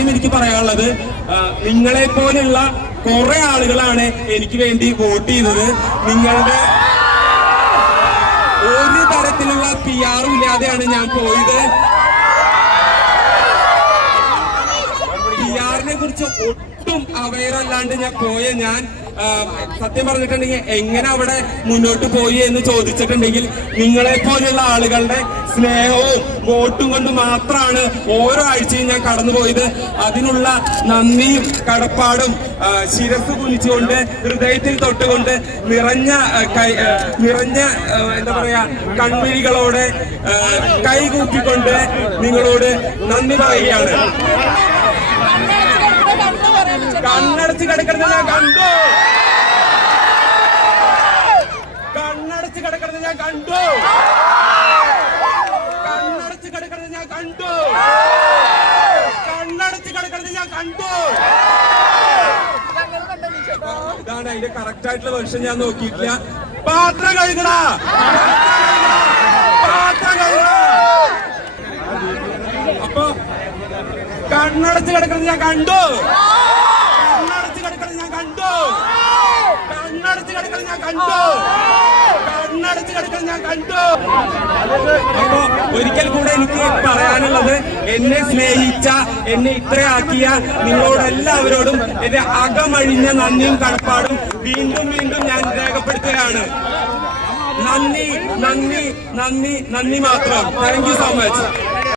കാര്യം എനിക്ക് പറയാനുള്ളത്, നിങ്ങളെ പോലുള്ള കുറെ ആളുകളാണ് എനിക്ക് വേണ്ടി വോട്ട് ചെയ്തത്. നിങ്ങളുടെ ഒരു തരത്തിലുള്ള PR ഇല്ലാതെയാണ് ഞാൻ പോയത്. PR-നെ കുറിച്ച് ഒട്ടും അവെയർ അല്ലാണ്ട് ഞാൻ സത്യം പറഞ്ഞിട്ടുണ്ടെങ്കിൽ എങ്ങനെ അവിടെ മുന്നോട്ട് പോയി എന്ന് ചോദിച്ചിട്ടുണ്ടെങ്കിൽ നിങ്ങളെ പോലെയുള്ള ആളുകളുടെ സ്നേഹവും വോട്ടും കൊണ്ട് മാത്രമാണ് ഓരോ ആഴ്ചയും ഞാൻ കടന്നുപോയത്. അതിനുള്ള നന്ദിയും കടപ്പാടും ശിരസ് കുനിച്ചുകൊണ്ട് ഹൃദയത്തിൽ തൊട്ടുകൊണ്ട് നിറഞ്ഞ എന്താ പറയാ കൺമിഴികളോടെ കൈകൂപ്പിക്കൊണ്ട് നിങ്ങളോട് നന്ദി പറയുകയാണ്. കണ്ണടച്ച് കിടക്കുന്നത് ഞാൻ കണ്ടു, കണ്ണടച്ച് കിടക്കുന്നത് ഞാൻ കണ്ടു, കണ്ണടച്ച് കിടക്കുന്നത് ഞാൻ കണ്ടു, കണ്ണടച്ച് കിടക്കുന്നത് ഞാൻ കണ്ടു. ഇതാണ് അതിന്റെ കറക്റ്റ് ആയിട്ടുള്ള വെർഷൻ. ഞാൻ നോക്കിയിട്ടില്ല. പാത്രം കഴുകണ, പാത്രം കഴുകണ. അപ്പൊ കണ്ണടച്ച് കിടക്കുന്നത് ഞാൻ കണ്ടു, കണ്ണടച്ച് കിടക്കുന്നത് ഞാൻ കണ്ടു, കണ്ണടച്ച് കിടക്കുന്നത് ഞാൻ കണ്ടു, കണ്ണടച്ച് കിടക്കുന്നത് ഞാൻ കണ്ടു. അപ്പൊ ഒരിക്കൽ കൂടെ എനിക്ക് പറയാനുള്ളത്, എന്നെ സ്നേഹിച്ച, എന്നെ ഇത്രയാക്കിയ നിങ്ങളോടെല്ലാവരോടും എന്റെ അകമഴിഞ്ഞ നന്ദിയും കടപ്പാടും വീണ്ടും വീണ്ടും ഞാൻ രേഖപ്പെടുത്തുകയാണ്. നന്ദി, നന്ദി, നന്ദി, നന്ദി മാത്രം. Thank you so much.